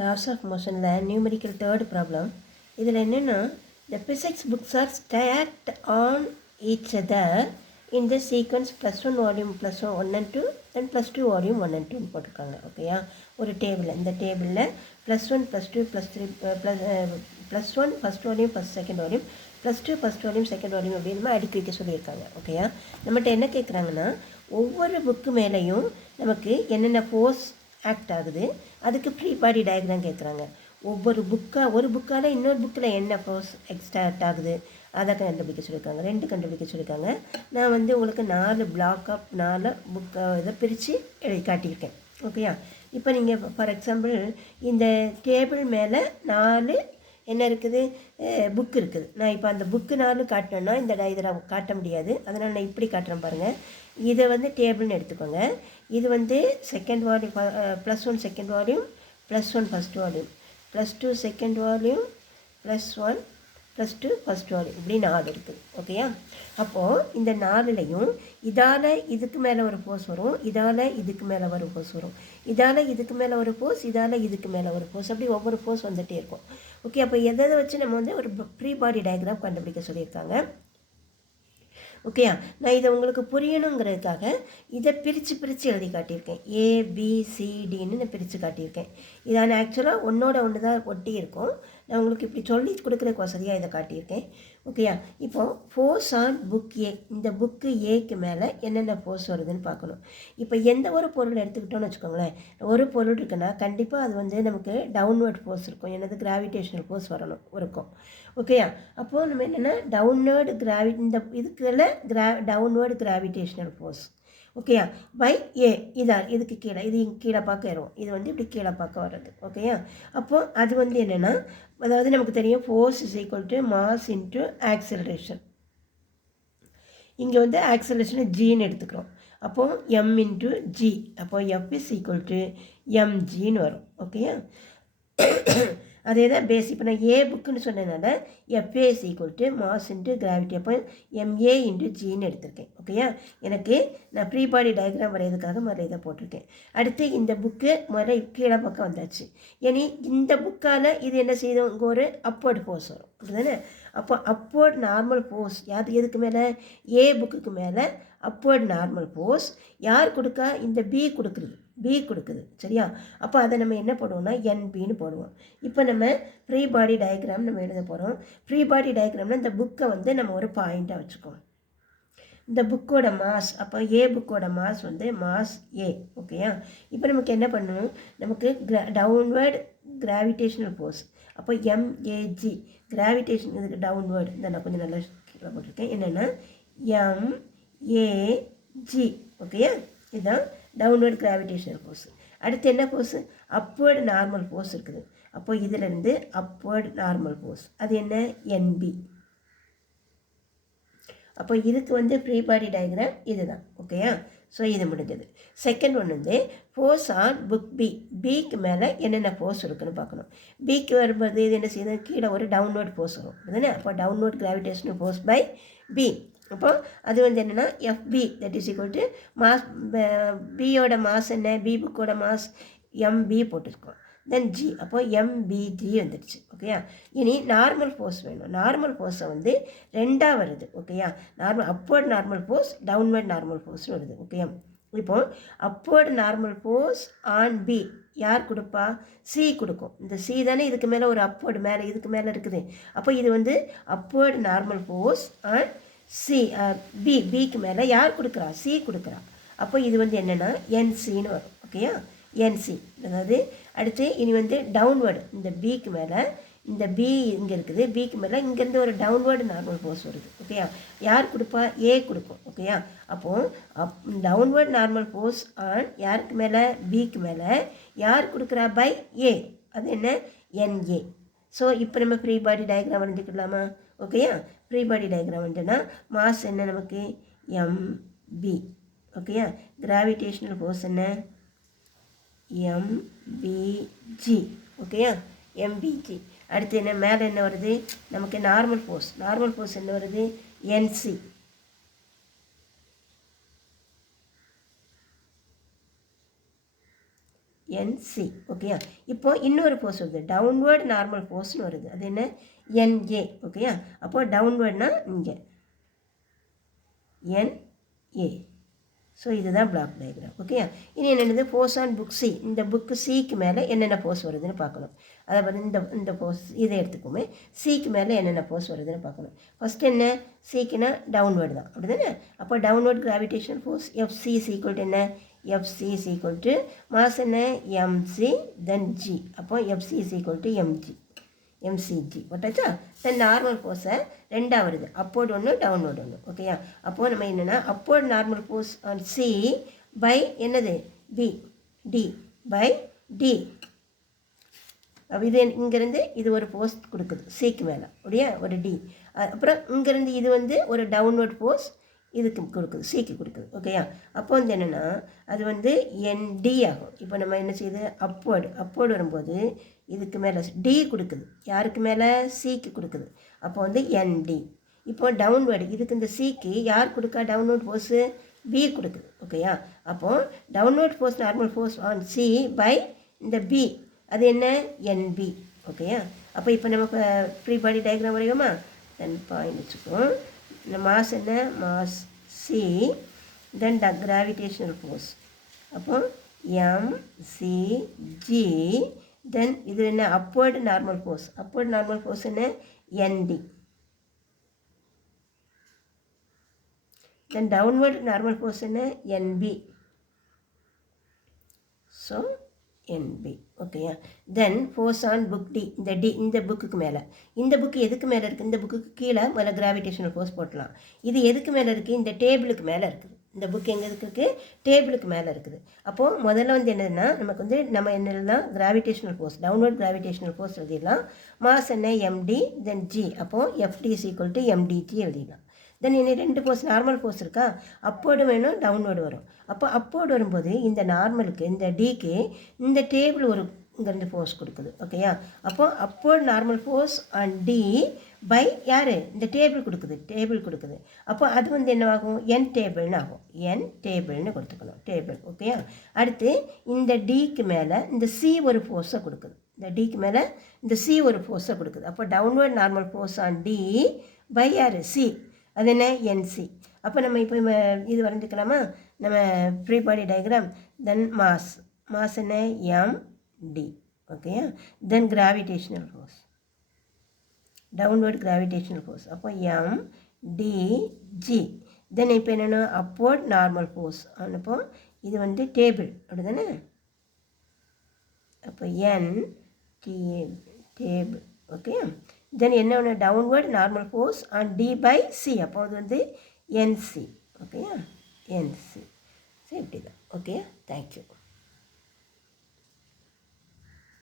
Loss of மோஷனில் numerical third problem. இதில் என்னென்னா, the physics books are stacked on each other in the sequence +1 volume +1 and 2 then +2 volume 1 and 2 போட்டிருக்காங்க. ஓகேயா, ஒரு டேபிளில், இந்த டேபிளில் +1 +2 +3 +1 first volume first second volume +2 first volume second volume அப்படின்னு அடுக்கி வைக்க சொல்லியிருக்காங்க. ஓகேயா, நம்மகிட்ட என்ன கேட்குறாங்கன்னா, ஒவ்வொரு புக்கு மேலேயும் நமக்கு என்னென்ன ஃபோர்ஸ் ஆக்ட் ஆகுது, அதுக்கு ப்ரீ பாடி டயக்ராம் கேட்குறாங்க. ஒரு புக்கால் இன்னொரு புக்கில் என்ன ஃபோர்ஸ் ஆக்ட் ஆகுது அதை கண்டுபிடிக்க சொல்லியிருக்காங்க. 2 கண்டுபிடிக்க சொல்லியிருக்காங்க. நான் உங்களுக்கு 4 பிளாக் ஆஃப் 4 புக்கை இதை பிரித்து எழுதி காட்டியிருக்கேன். ஓகேயா, இப்போ நீங்கள் ஃபார் எக்ஸாம்பிள் இந்த டேபிள் மேலே 4 என்ன இருக்குது, புக்கு இருக்குது. நான் இப்போ அந்த புக்கு 4 காட்டினேன்னா இந்த இதில் காட்ட முடியாது. அதனால் நான் இப்படி காட்டுறேன் பாருங்கள். இதை டேபிள்னு எடுத்துக்கோங்க. இது second volume +1 second volume +1 first volume +2 second volume +1 +2 first volume, இப்படி 4 இருக்குது. ஓகேயா, அப்போது இந்த 4லையும் இதால் இதுக்கு மேலே ஒரு ஃபோர்ஸ் வரும், இதால் இதுக்கு மேலே ஒரு ஃபோர்ஸ் வரும், இதால் இதுக்கு மேலே ஒரு ஃபோர்ஸ், இதால் இதுக்கு மேலே ஒரு ஃபோர்ஸ், அப்படி ஒவ்வொரு ஃபோர்ஸ் வந்துகிட்டே இருக்கும். ஓகே, அப்போ எதை வச்சு நம்ம ஒரு ப்ரீ பாடி டயக்ராம் கண்டுபிடிக்க சொல்லியிருக்காங்க. ஓகேயா, நான் இதை உங்களுக்கு புரியணுங்கிறதுக்காக இதை பிரித்து எழுதி காட்டியிருக்கேன். ABCDன்னு நான் பிரித்து காட்டியிருக்கேன். இதான ஆக்சுவலாக ஒன்று தான் ஒட்டி இருக்கும். நான் உங்களுக்கு இப்படி சொல்லி கொடுக்குறக்கு வசதியாக இதை காட்டியிருக்கேன். ஓகேயா, இப்போது ஃபோர்ஸ் ஆன் புக் ஏ, இந்த புக்கு ஏக்கு மேலே என்னென்ன ஃபோர்ஸ் வருதுன்னு பார்க்கணும். இப்போ எந்த ஒரு பொருள் எடுத்துக்கிட்டோன்னு வச்சுக்கோங்களேன், ஒரு பொருள் இருக்குன்னா கண்டிப்பாக அது நமக்கு டவுன்வர்ட் ஃபோர்ஸ் இருக்கும், என்னது கிராவிடேஷனல் ஃபோர்ஸ் இருக்கும். ஓகேயா, அப்போது நம்ம என்னென்னா டவுன்வர்டு இந்த இதுக்குள்ள டவுன்வர்டு கிராவிடேஷனல் ஃபோர்ஸ். ஓகேயா, பை ஏ, இதுக்கு கீழே, இது கீழே பார்க்க வரும், இது இப்படி கீழே பார்க்க வர்றது. ஓகேயா, அப்போது அது என்னென்னா, அதாவது நமக்கு தெரியும் force is equal to mass into acceleration. இங்கே ஆக்சலரேஷனை ஜின்னு எடுத்துக்கிறோம். அப்போது எம் இன்ட்டு ஜி, அப்போது எஃப் இஸ் ஈக்குவல் டு எம்ஜின்னு வரும். ஓகேயா, அதே தான் பேஸ். இப்போ நான் ஏ புக்குன்னு சொன்னதுனால FA is equal to mass into gravity, அப்போ எம்ஏ இன்ட்டு ஜின்னு எடுத்திருக்கேன். ஓகேயா, எனக்கு நான் ப்ரீ பாடி டயக்ராம் வரைகிறதுக்காக முதல்ல இதை போட்டிருக்கேன். அடுத்து இந்த புக்கு முதல்ல கீழே பக்கம் வந்தாச்சு. இனி இந்த புக்கால் இது என்ன செய்யும், இங்கே ஒரு அப்வர்ட் ஃபோர்ஸ் வரும், அப்படிதானே? அப்போ அப்வர்ட் நார்மல் ஃபோர்ஸ் எதுக்கு மேலே, ஏ புக்குக்கு மேலே அப்வர்ட் நார்மல் ஃபோர்ஸ் யார் கொடுக்கா, இந்த பி கொடுக்குது. சரியா, அப்போ அதை நம்ம என்ன போடுவோம்னா என்பின்னு போடுவோம். இப்போ நம்ம ப்ரீ பாடி டயக்ராம் நம்ம எழுத போகிறோம். ப்ரீ பாடி டயக்ராம்னா இந்த புக்கை நம்ம ஒரு பாயிண்ட்டாக வச்சுக்கோம். இந்த புக்கோட மாஸ், அப்போ ஏ புக்கோட மாஸ் மாஸ் ஏ. ஓகேயா, இப்போ நமக்கு என்ன பண்ணணும், நமக்கு டவுன்வர்டு கிராவிடேஷனல் ஃபோர்ஸ், அப்போ எம்ஏஜி கிராவிடேஷன், இதுக்கு டவுன்வர்டு இந்த நான் கொஞ்சம் நல்லா கீழே போட்டிருக்கேன். என்னென்னா எம்ஏஜி. ஓகேயா, இதுதான் டவுன்வர்ட் கிராவிடேஷனல் ஃபோர்ஸ். அடுத்து என்ன ஃபோர்ஸு, அப்வர்டு நார்மல் ஃபோர்ஸ் இருக்குது. அப்போ இதிலேருந்து அப்வர்டு நார்மல் ஃபோர்ஸ் அது என்ன, என்பி. அப்போ இதுக்கு ப்ரீ பாடி டயக்ராம் இதுதான். ஓகேயா, ஸோ இது முடிஞ்சது. செகண்ட் ஒன்று ஃபோர்ஸ் ஆன் புக் பி, பிக்கு மேலே என்னென்ன ஃபோர்ஸ் இருக்குதுன்னு பார்க்கணும். பிக்கு வரும்போது இது என்ன செய்யுது, கீழே ஒரு டவுன்வர்ட் ஃபோர்ஸ் வரும், அதுதானே? அப்போ downward gravitational force by B. அப்போ அது என்னென்னா F B that is equal to mass, பியோட மாஸ் என்ன, பி புக்கோட மாஸ் எம்பி போட்டிருக்கோம், தென் ஜி, அப்போ எம்பிஜி வந்துடுச்சு. ஓகேயா, இனி நார்மல் ஃபோர்ஸ் வேணும். நார்மல் ஃபோர்ஸை 2 வருது. ஓகேயா, upward normal force, downward normal ஃபோர்ஸ்னு வருது. ஓகேயா, இப்போ upward normal force on B யார் கொடுப்பா, சி கொடுக்கும். இந்த சி தானே இதுக்கு மேலே ஒரு அப்வர்டு மேலே இதுக்கு மேலே இருக்குது. அப்போ இது upward normal force on C, பிக்கு மேலே யார் கொடுக்குறா, சி கொடுக்குறா. அப்போ இது என்னென்னா என்சின்னு வரும். ஓகேயா, என்சி. அதாவது அடுத்து இனி டவுன்வேர்டு, இந்த பிக்கு மேலே, இந்த பி இங்கே இருக்குது, பிக்கு மேலே இங்கேருந்து ஒரு டவுன்வேர்டு நார்மல் ஃபோர்ஸ் வருது. ஓகேயா, யார் கொடுப்பா, ஏ கொடுக்கும். ஓகேயா, அப்போது டவுன்வேர்டு நார்மல் ஃபோர்ஸ் ஆன் யாருக்கு மேலே, பிக்கு மேலே யார் கொடுக்குறா, பை ஏ, அது என்ன, என்ஏ. ஸோ இப்போ நம்ம ப்ரீ பாடி டயக்ராம் வரைஞ்சிக்கலாமா? ஓகேயா, ப்ரீ பாடி டயக்ராம் வந்துன்னா மாஸ் என்ன நமக்கு, எம்பி. ஓகேயா, கிராவிடேஷனல் ஃபோர்ஸ் என்ன, எம்பிஜி. ஓகேயா, எம்பிஜி. அடுத்து என்ன, மேலே என்ன வருது நமக்கு, நார்மல் ஃபோர்ஸ் என்ன வருது, என்சி. என்சி ஓகேயா. இப்போது இன்னொரு ஃபோர்ஸ் வருது, டவுன்வேர்டு நார்மல் ஃபோர்ஸ்னு வருது, அது என்ன என்ஏ ஓகேயா. அப்போது டவுன்வேர்ட்னா இங்கே என்ஏ. ஸோ இதுதான் பிளாக் டயக்ராம் ஓகேயா. இனி என்னென்னது ஃபோர்ஸ் ஆன் புக் சி, இந்த புக்கு சிக்கு மேலே என்னென்ன ஃபோர்ஸ் வருதுன்னு பார்க்கணும். அதாவது இந்த ஃபோர்ஸ் இதை எடுத்துக்கோமே, சிக்கு மேலே என்னென்ன ஃபோர்ஸ் வருதுன்னு பார்க்கணும். ஃபஸ்ட் என்ன, சிக்குன்னா டவுன்வேர்டு தான் அப்படி தானே. அப்போ downward gravitation force FC is equal to என்ன, FC is equal to mass என்ன எம்சி தென் ஜி. அப்போ FC is equal to MCG போட்டாச்சா. தென் நார்மல் ஃபோர்ஸை ரெண்டாக வருது, அப்போர்டு ஒன்று டவுன்வோர்டு ஒன்று ஓகேயா. அப்போது நம்ம என்னென்னா upward normal force on C by என்னது பி டி பை டி. இது இங்கேருந்து இது ஒரு ஃபோர்ஸ் கொடுக்குது சிக்கு மேலே அப்படியே ஒரு டி. அப்புறம் இங்கேருந்து இது வந்து ஒரு டவுன்வோர்ட் ஃபோர்ஸ் இதுக்கு கொடுக்குது சிக்கு கொடுக்குது ஓகேயா. அப்போ வந்து என்னென்னா அது வந்து என்டி ஆகும். இப்போ நம்ம என்ன செய்யுது அப்போர்டு வரும்போது இதுக்கு மேலே டி கொடுக்குது, யாருக்கு மேலே சிக்கு கொடுக்குது. அப்போ வந்து என்டி. இப்போ டவுன்வேர்டு இதுக்கு இந்த சிக்கு யார் கொடுக்கா டவுன்வோர்ட் ஃபோர்ஸு பி கொடுக்குது ஓகேயா. அப்போது downward force normal force on C by இந்த பி அது என்ன என்பி ஓகேயா. அப்போ இப்போ நம்ம ஃப்ரீ பாடி டயக்ராம் வரையோமா. தென் பாயிண்ட் வச்சுக்கோம். இந்த மாஸ் என்ன mass C then gravitational force அப்போ எம்சிஜி தென் இது என்ன அப்போர்டு நார்மல் ஃபோர்ஸ் என்ன N D then downward normal force என்ன என்பி. ஸோ என்பி ஓகேயா. Then force on book D, இந்த புக்குக்கு மேலே, இந்த புக்கு எதுக்கு மேலே இருக்குது, இந்த புக்குக்கு கீழே முதல்ல கிராவிடேஷனல் ஃபோர்ஸ் போட்டலாம். இது எதுக்கு மேலே இருக்குது, இந்த டேபிளுக்கு மேலே இருக்குது. இந்த புக் எங்கே இருக்குது, டேபிளுக்கு மேலே இருக்குது. அப்போது முதல்ல வந்து என்னதுன்னா நமக்கு வந்து நம்ம என்னெல்லாம் gravitational force downward gravitational force எழுதிடலாம். மாஸ் என்ன எம்டி தென் ஜி. அப்போது F D is equal to M D G எழுதிடலாம். தென் இன்னும் ரெண்டு ஃபோர்ஸ் நார்மல் ஃபோர்ஸ் இருக்கா, அப்போர்டு வேணும் டவுன்வோர்டு வரும். அப்போ அப்போர்டு வரும்போது இந்த நார்மலுக்கு இந்த டிக்கு இந்த டேபிள் ஒரு இங்கேருந்து ஃபோர்ஸ் கொடுக்குது ஓகேயா. அப்போ upward normal force on D by யார் இந்த டேபிள் கொடுக்குது. அப்போ அது வந்து என்னவாகும் என் டேபிள்னு ஆகும், என் டேபிள்னு கொடுத்துக்கணும் டேபிள் ஓகேயா. அடுத்து இந்த டிக்கு மேலே இந்த சி ஒரு ஃபோர்ஸை கொடுக்குது, இந்த டிக்கு மேலே இந்த சி ஒரு ஃபோர்ஸை கொடுக்குது. அப்போ downward normal force on D by யார் சி அது என்ன என்சி. அப்போ நம்ம இப்போ இது வரைஞ்சிக்கலாமா, நம்ம free body diagram. Then mass என்ன எம்டி ஓகேயா. Then gravitational force downward gravitational force அப்போ எம்டிஜி. தென் இப்போ என்னென்னா அப்போர்ட் நார்மல் ஃபோர்ஸ் அப்போ இது வந்து டேபிள் அப்படி தானே. அப்போ என் டேபிள் ஓகே. தென் என்ன ஒன்று downward normal force on D by C. அப்போ அது வந்து என்சி ஓகேயா, என்சி. ஸோ இப்படி தான் ஓகே. தேங்க்யூ.